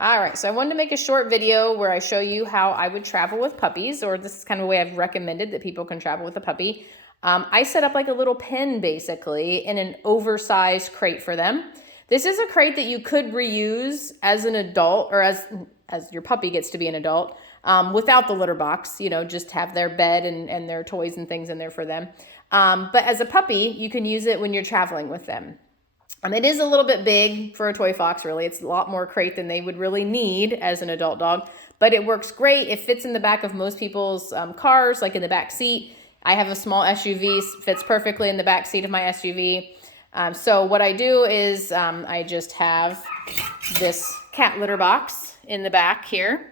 All right, so I wanted to make a short video where I show you how I would travel with puppies, or this is kind of a way I've recommended that people can travel with a puppy. I set up like a little pen basically in an oversized crate for them. This is a crate that you could reuse as an adult, or as your puppy gets to be an adult, without the litter box, just have their bed and their toys and things in there for them. But as a puppy, you can use it when you're traveling with them. It is a little bit big for a toy fox, really. It's a lot more crate than they would really need as an adult dog, but it works great. It fits in the back of most people's cars, like in the back seat. I have a small SUV, fits perfectly in the back seat of my SUV. So what I do is I just have this cat litter box in the back here,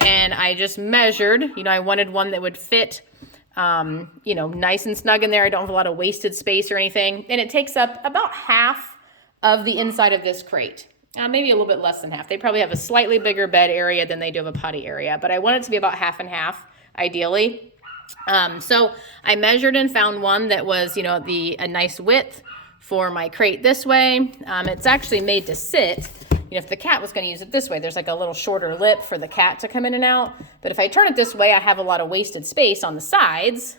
and I just measured, I wanted one that would fit nice and snug in there. I don't have a lot of wasted space or anything. And it takes up about half of the inside of this crate, maybe a little bit less than half. They probably have a slightly bigger bed area than they do have a potty area, but I want it to be about half and half, ideally. So I measured and found one that was, a nice width for my crate this way. It's actually made to sit. If the cat was going to use it this way, there's like a little shorter lip for the cat to come in and out. But if I turn it this way, I have a lot of wasted space on the sides.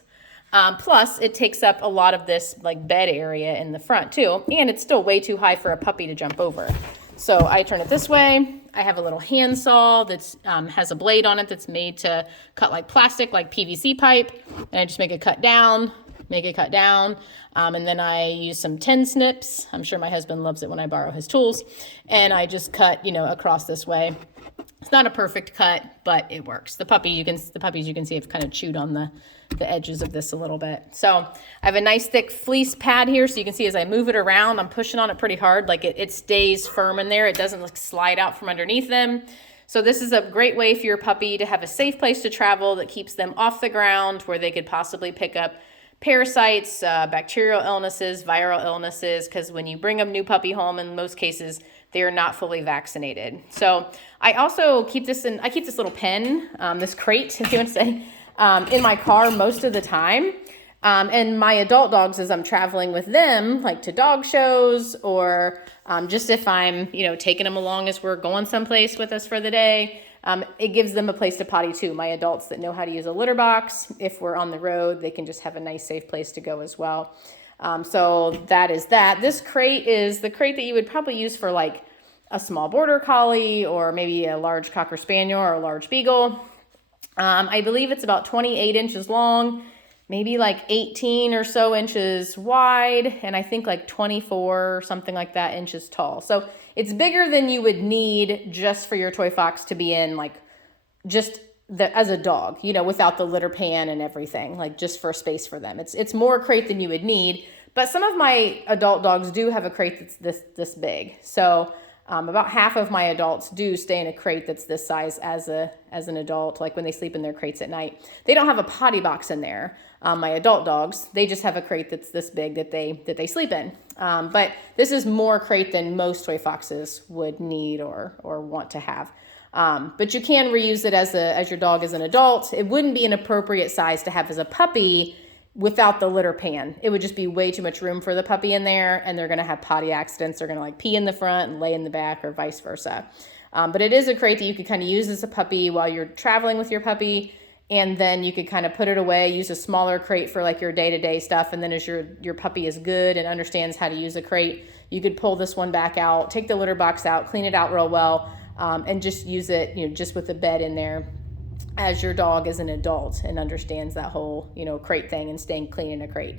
Plus, it takes up a lot of this like bed area in the front too. And it's still way too high for a puppy to jump over. So I turn it this way. I have a little hand saw that has a blade on it that's made to cut like plastic, like PVC pipe. And I just make it cut down. And then I use some tin snips. I'm sure my husband loves it when I borrow his tools. And I just cut, across this way. It's not a perfect cut, but it works. The puppies you can see have kind of chewed on the edges of this a little bit. So I have a nice thick fleece pad here. So you can see as I move it around, I'm pushing on it pretty hard. Like it stays firm in there. It doesn't like slide out from underneath them. So this is a great way for your puppy to have a safe place to travel that keeps them off the ground where they could possibly pick up parasites, bacterial illnesses, viral illnesses, because when you bring a new puppy home, in most cases, they are not fully vaccinated. So I also keep this little pen, this crate, if you want to say, in my car most of the time. And my adult dogs, as I'm traveling with them, like to dog shows, or just if I'm, taking them along as we're going someplace with us for the day, it gives them a place to potty too. My adults that know how to use a litter box, if we're on the road, they can just have a nice safe place to go as well. So that is that. This crate is the crate that you would probably use for like a small border collie or maybe a large cocker spaniel or a large beagle. I believe it's about 28 inches long, maybe like 18 or so inches wide, and I think like 24 or something like that inches tall. So it's bigger than you would need just for your toy fox to be in, like just as a dog, without the litter pan and everything, like just for space for them. It's more crate than you would need, but some of my adult dogs do have a crate that's this big. So about half of my adults do stay in a crate that's this size as an adult, like when they sleep in their crates at night. They don't have a potty box in there. My adult dogs, they just have a crate that's this big that they sleep in. But this is more crate than most toy foxes would need or want to have. But you can reuse it as your dog as an adult. It wouldn't be an appropriate size to have as a puppy without the litter pan. It would just be way too much room for the puppy in there, and they're going to have potty accidents. They're going to like pee in the front and lay in the back, or vice versa. But it is a crate that you could kind of use as a puppy while you're traveling with your puppy, and then you could kind of put it away, use a smaller crate for like your day-to-day stuff, and then as your puppy is good and understands how to use a crate, you could pull this one back out, take the litter box out, clean it out real well, and just use it, just with the bed in there, as your dog is an adult and understands that whole, crate thing and staying clean in a crate.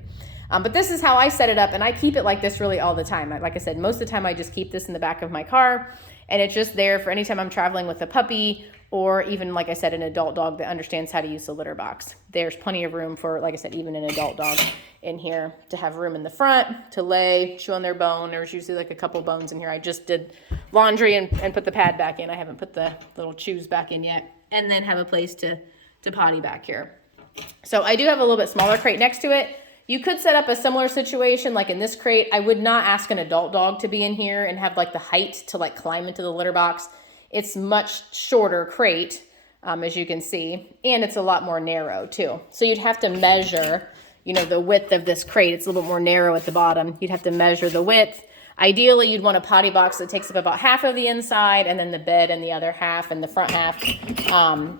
But this is how I set it up, and I keep it like this really all the time. Like I said, most of the time I just keep this in the back of my car, and it's just there for any time I'm traveling with a puppy, or even, like I said, an adult dog that understands how to use the litter box. There's plenty of room for, like I said, even an adult dog in here to have room in the front to lay, chew on their bone. There's usually like a couple bones in here. I just did laundry and put the pad back in. I haven't put the little chews back in yet. And then have a place to potty back here. So I do have a little bit smaller crate next to it. You could set up a similar situation like in this crate. I would not ask an adult dog to be in here and have like the height to like climb into the litter box. It's much shorter crate, as you can see, and it's a lot more narrow too. So you'd have to measure, the width of this crate. It's a little bit more narrow at the bottom. You'd have to measure the width. Ideally, you'd want a potty box that takes up about half of the inside, and then the bed and the other half and the front half.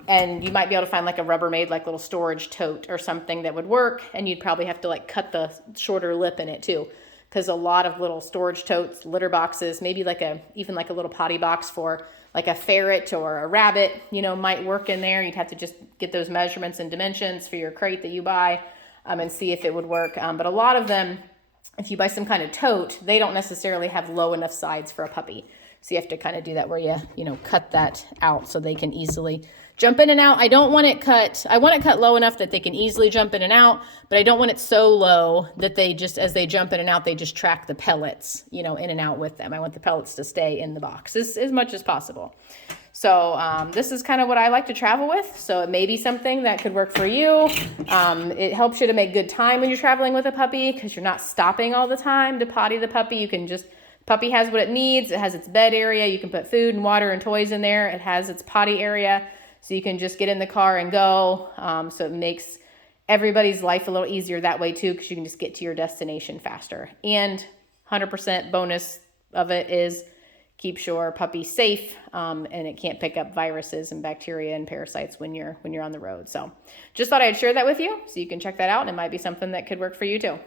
And you might be able to find like a Rubbermaid, like little storage tote or something that would work. And you'd probably have to like cut the shorter lip in it too, because a lot of little storage totes, litter boxes, maybe like even like a little potty box for like a ferret or a rabbit, you know, might work in there. You'd have to just get those measurements and dimensions for your crate that you buy, and see if it would work. But a lot of them, if you buy some kind of tote, they don't necessarily have low enough sides for a puppy. So you have to kind of do that where you know, cut that out so they can easily jump in and out. I want it cut low enough that they can easily jump in and out, but I don't want it so low that they just, as they jump in and out, they just track the pellets, you know, in and out with them. I want the pellets to stay in the box as much as possible. So this is kind of what I like to travel with. So it may be something that could work for you. It helps you to make good time when you're traveling with a puppy, because you're not stopping all the time to potty the puppy. You can just, puppy has what it needs. It has its bed area. You can put food and water and toys in there. It has its potty area. So you can just get in the car and go. So it makes everybody's life a little easier that way too, because you can just get to your destination faster. And 100% bonus of it is keeps your puppy safe, and it can't pick up viruses and bacteria and parasites when you're on the road. So just thought I'd share that with you so you can check that out, and it might be something that could work for you too.